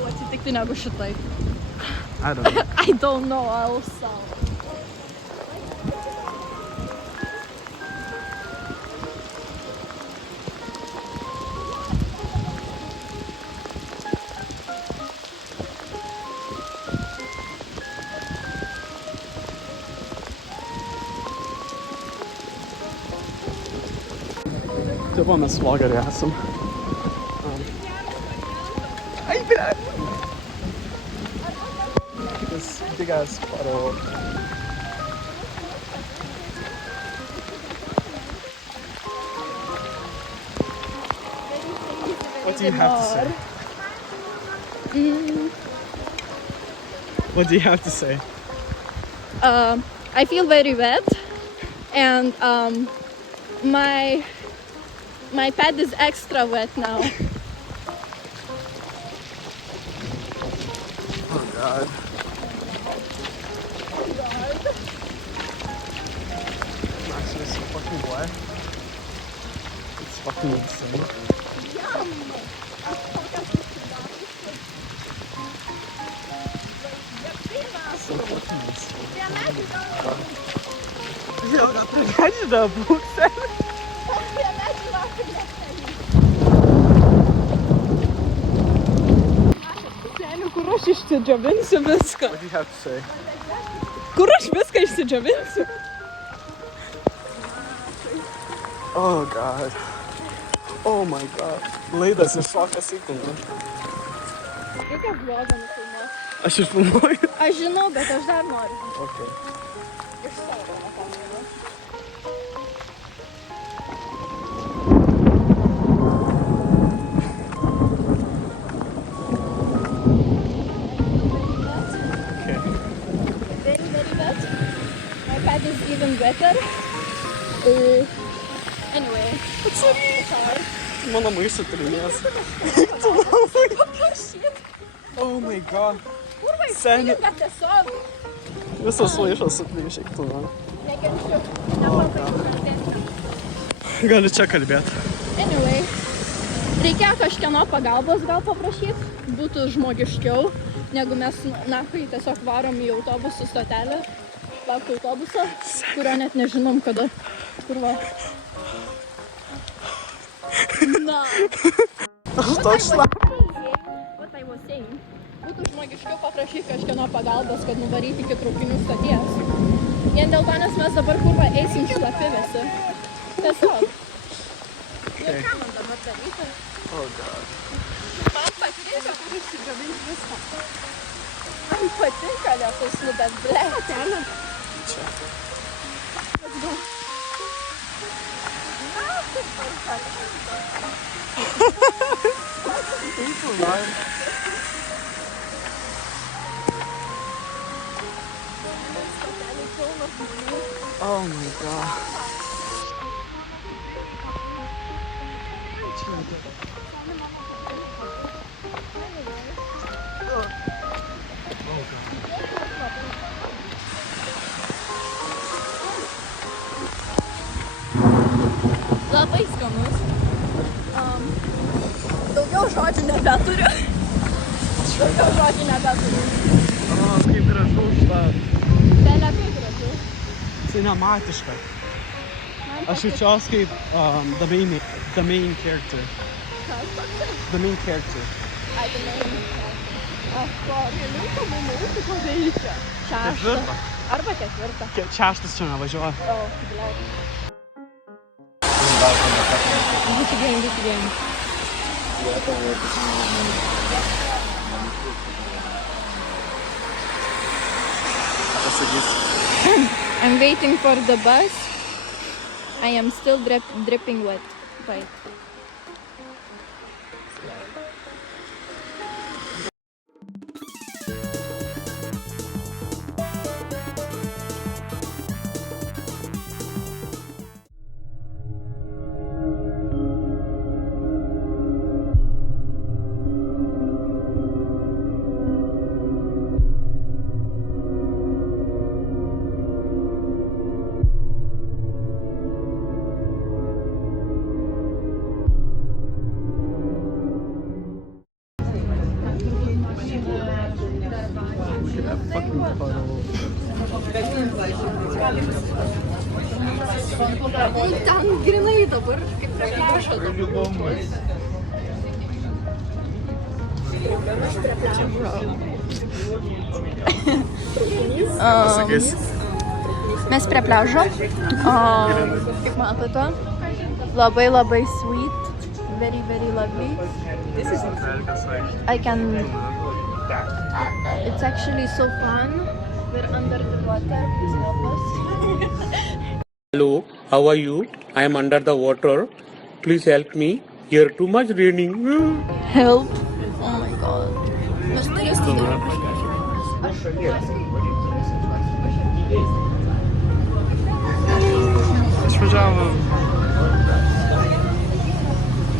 geriau atsitikti negu šitai. I don't know. I don't know, I'll sell. Det var med svagare som. Ay, mira. This big ass bottle. What do you have to say? What do you have to say? I feel very wet and my pad is extra wet now. Oh god. I'm actually so fucking wet. It's fucking insane. So fucking insane. Jag har precis där boxen. Kur aš išsidžiovinsiu viską? What do you have to say? Kur aš viską išsidžiovinsiu? Oh god. Oh my god. Laidas iššokas į kūną. Reikia vlogą nufilmuoti. Aš išfilmuoju. Aš žinau, bet aš dar noriu. Okay. Iš savo kamerą. Is even better. Anyway, Mano maišą turimės. Oh my god. Seni. Visas maišas suplėšė kūną. Gali čia kalbėti. Anyway, reikia kažkieno pagalbos gal paprašyti. Būtų žmogiškiau, negu mes nahui tiesiog varom į autobusų stotelę. Laukti autobusą, kurio net nežinom kada. Kur va? Na. Aš toks šlap. What I was saying. Būtų žmogiškiau paprašyti kažkieno pagalbos, kad nuvaryti iki traukinių stoties. Vien dėl to, nes mes dabar kurva eisim šlapi visi. Tiesiog. Nu ką man dabar daryti? Oh god. Man patinka, kur išsidžiovinti viską. Man patinka lietus, nu bet blėt. Čia. Let's go. Na, taip patinka. People lie. Oh my god. Labai skanus. Daugiau žodžių nebeturiu. Oh, kaip gražu šitą. Belekai gražu. Cinematiška. Aš jaučiuos kaip the main character. The main character. Ai, the main character. Aš rinko momentų, ko reikia. Šeštą. Arba ketvirtą. Šeštas čia nevažiuoja. O, blėt. Būti game. I'm waiting for the bus. I am still dripping wet. Wait. Look at that fucking puddle. Ten grinai dabar kaip prepležo. Pasakys. Mes prie pliažo. Kaip matote, labai labai sweet, very very lovely. I can. It's actually so fun. We're under the water. Please help us. Hello, how are you? I am under the water. Please help me. Here too much raining. Help! Oh my god. Mes turėsime. Išvažiavom.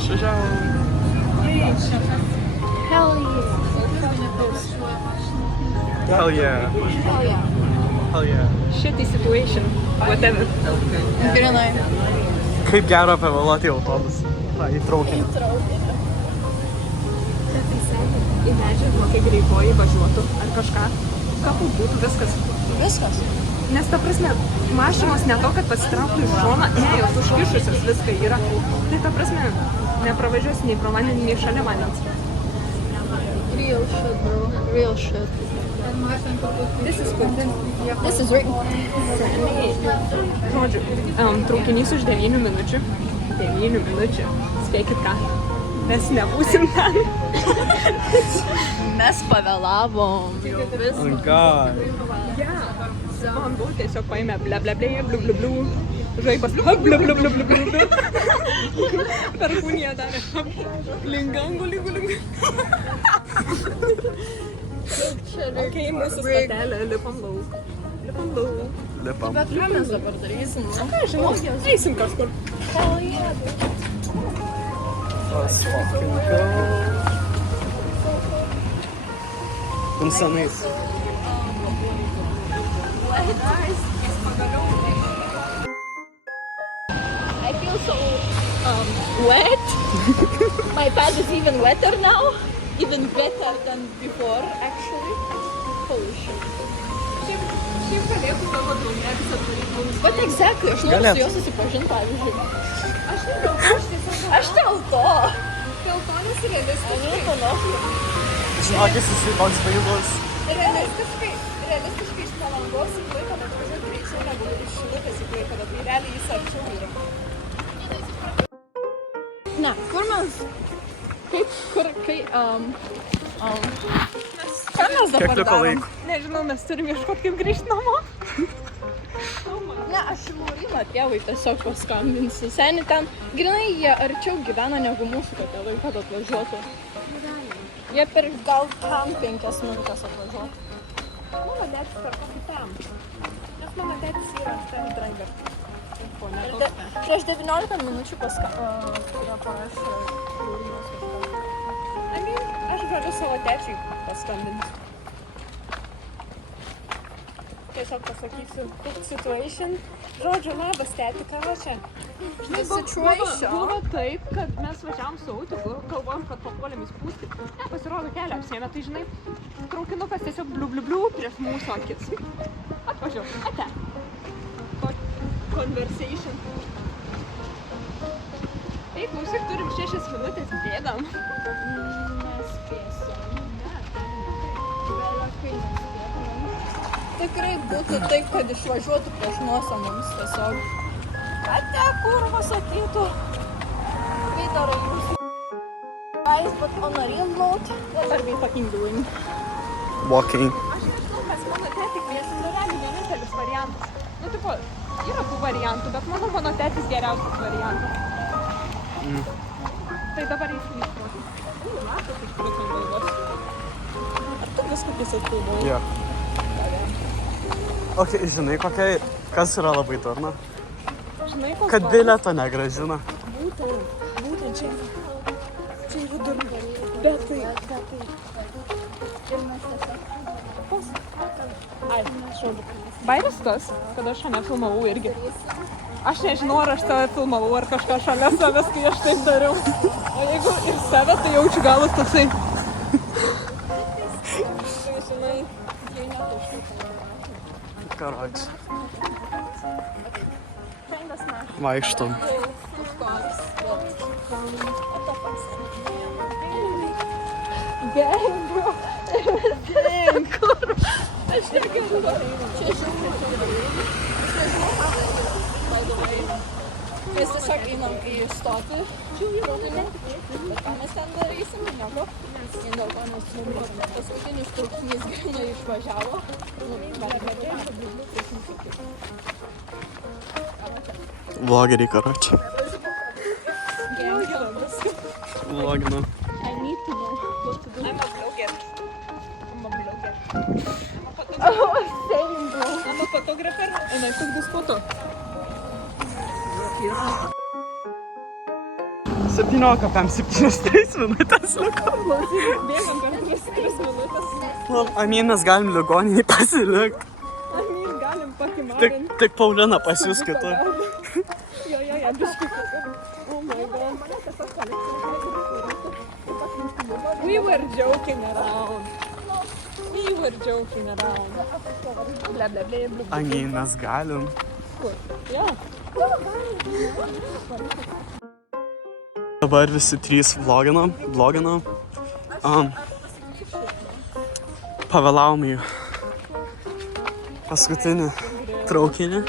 Išvažiavom. Hell yeah. Hell yeah. Hell yeah. Shitty situation, whatever. Grinai. Kaip gera pavėluoti į autobusą. Va, į traukinį. Imagine, kai greitoji važiuotų ar kažką. Kapų būtų viskas. Viskas. Nes ta prasme, mašinos ne to, kad pasitrauktų iš šoną, ne, jos užkišusios viską yra. Tai ta prasme, nepravažiuos nei pro mane, nei šalia manęs. Real shit, bro. Real shit. This is good. This is right. Žodžiu, traukinys už 9 minučių. 9 minučių. Spėkit ką. Mes nebūsim ten. Mes pavėlavom. Oh god. Vanduo tiesiog paėmė ble ble ble, blu blu blu. Žaibas blu blu blu blu blu blu. Perkūnija darė. Lingangu lingu lingu. Okei, mūsų stotelė, lipam lauk. Lipam lauk. Lipam. Bet ką mes dabar darysim? Ką žinau, eisim kažkur. Hell yeah. Let's fucking go. Mums senais. I feel so wet. My pad is even wetter now. Even better than before, actually. Holy shit. Šiaip galėtų tavo draugė visą daryti. But exactly, aš noriu su juo susipažinti, pavyzdžiui. Aš dėl to. Dėl to nesirealistiškai. Žinok, jis toks bailus. Realistiškai iš Palangos į Klaipėdą atvažiuoti greičiau negu iš Šilutės į Klaipėdą. Tai realiai jis arčiau yra. Ne, kur mes... Ką mes dabar Kiek liko darom? laiko? Nežinau, mes turim ieškoti kaip grįžti namo. Ne, aš į Lauryną tėvui tiesiog paskambinsiu. Seni ten, grinai jie arčiau gyvena negu mūsų, kad tėvai kad atvažiuotų. Jie per gal tam 5 minutės atvažiuotų. Mano tėtis per kokį tam. Nes mano tėtis yra ten driver. Prieš 19 minučių parašė Laurynas kažką. Aš galiu savo tėčiui paskambinti. Tiesiog pasakysiu, took situation. Žodžiu, labas tėti, ką čia? The situation. Buvo taip, kad mes važiavom su autobusu, galvojom, kad papuolėm į spūstį. Pasirodo kelią apsėmė, tai žinai, traukinukas tiesiog bliu bliu bliu prieš mūsų akis. Atvažiuok, ate. Conversation. Ei, klausyk, turim 6 minutės, bėdam. Nespėsim. Tikrai būtų taip, kad išvažiuotų prieš nosą mums tiesiog. Ate, kurva sakytų. Kai darai jūs. Guys, but on a real note, what are we fucking doing? Walking. Aš nežinau, mes mano tėtį kviesim, realiai vienintelis variantas. Nu, tipo, yra tų variantų, bet manau, mano tėtis geriausias variantas. Tai dabar eisim į spūstį. Matas iškrito galvos. Ar tu viską pasakydavai? Yeah. Ok, žinai, kas yra labai durna? Žinai, koks Kad bilieto negrąžina. Būtent čia. Čia yra durna. Bet tai. Ai, žodžiu. Bairis tas, kad aš šiandien filmavau irgi. Aš nežinau, ar aš save filmavau, ar kažką šalia savęs, kai aš taip dariau. O jeigu ir save, tai jaučiu galas toksai. žinai, jei netuštų. Короче, Kindas mes. vaikštom. Of course. Gang, bro. Gang. Kur? Aš negaliu. Čia žinau. By the way. Mes tiesiog einam į stotį. Traukinių. Bet ką mes ten darysim? Nieko. Vien dėl to, nes paskutinis traukinys gana išvažiavo. Влогери, короче. Gang. Влогину. I need to know what to do. I'm a vlogger. Oh, same, bro. I'm a photographer and I took this photo. 7 minutės liko. Bėgam per 3 minutės. Amin, mes galim ligoninį pasilikti. Amin, galim pakimarint. Tik Paulina pasiūs kitur. Jo, biškį. Oh my god. We were joking around. Bla, bla, bla, bla. Amin, mes galim. Jo. Dabar visi 3 vloginam. Pavėlavom į paskutinį traukinį.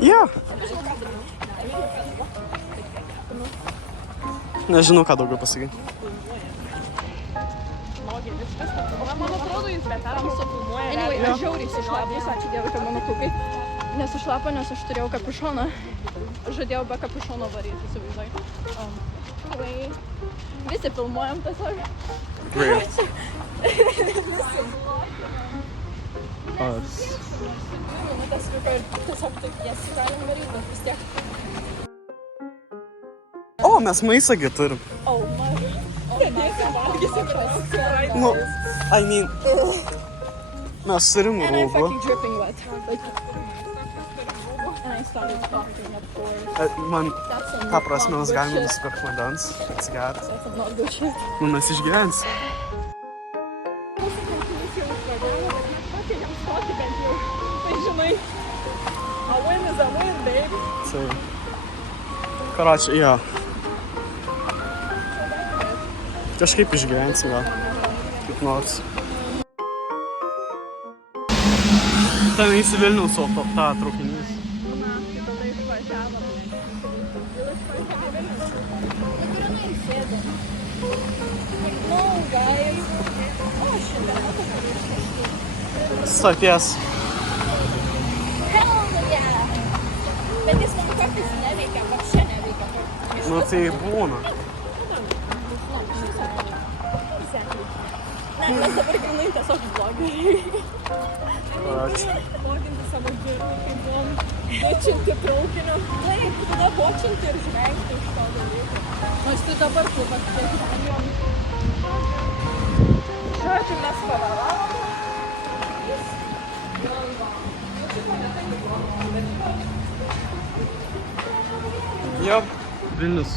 Yeah. Nežinau, ką daugiau pasakyti. Man atrodo, jis veteranus filmuoja. Anyway, aš žiauriai sušlapus, ačiū Dievui, kad mano plaukai nesušlapo, nes aš turėjau kapišoną. Žadėjau be kapišono varyti, įsivaizduoju. Visi filmuojam tiesiog. Great. Minutės liko ir tiesiog taip jas galim varyti, bet vis tiek. O, mes maisagį turim. Oh my. Sėdėsim, valgysim ir atsiprašau. Nu, I mean, mes turim And I'm rūbų. fucking dripping wet. Like, and I started talking at 4. Man, That's some ta prasme, mes not galime good shit. nusipirkti vandens, atsigerti. That's some not good shit. Nu, mes išgyvensim. Mūsų traukinys jau išvažiavo, bet mes pakėlėm stotį bent jau. Tai žinai, a win is a win, babe. Tai. Karačiai, jo. Kažkaip išgyvensim, gal. Kaip nors. Ten įsi Vilniaus, o tą traukinys. Tai tada išvažiavom. No, guys. Oh, shit. Stoties. Hell yeah. Bet jis man kartais neveikia, bet čia neveikia. Nu, tai būna. Ne, mes dabar grinai tiesiog vlogeriai. Karačiai. Loginti savo džirnį, kai buvom dečinti traukiniu. Taip, tada bočinti ir žvengti iš to dalyko. Nors tai dabar kaip atspėkime. Žodžiu, mes pavėlavom. Jo, Vilnius.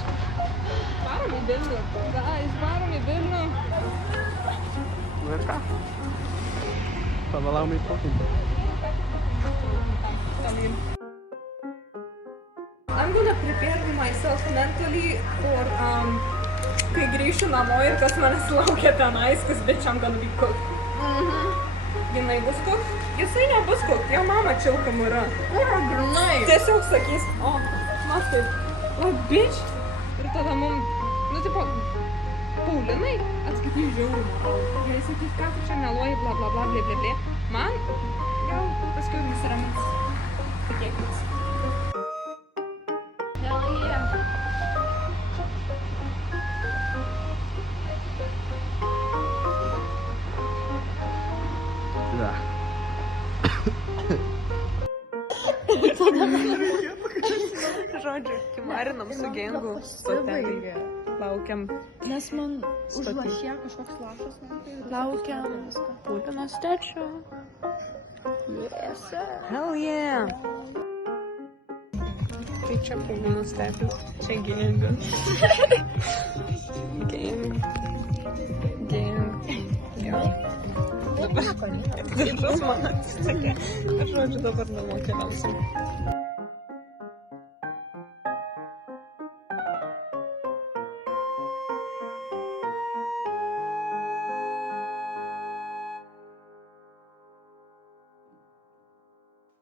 Varom į Vilnių. Guys, varom į Vilnių. Nu ir ką? Pavėlavom į traukinį. I'm gonna prepare myself mentally for kai grįšiu namo ir kas manęs laukia tenais, cause bitch I'm gonna be cooked. Jinai bus cooked? Jisai nebus cooked, jo mama čiaukiam yra. Kur grinai? Tiesiog sakys, o, matai, o bitch. Ir tada mum, nu tipo, Paulinai atskaitys žiaurų moralų. Jei sakys, ką tu čia meluoji, bla bla bla, ble ble ble. Man gal paskui nusiramins. Tikėkimės. Hell yeah. Da. Žodžiu, kimarinam su gengu stotelį. Laukiam. Nes man Stoty. užlašė kažkoks lašas. Laukiam. Putino stečio. Yes, sir. Hell yeah. Tai čia pūlinas stepis, čia gėngas. Jo. Dabar. Diržas man atsisakė. Aš žodžiu dabar namo keliausim.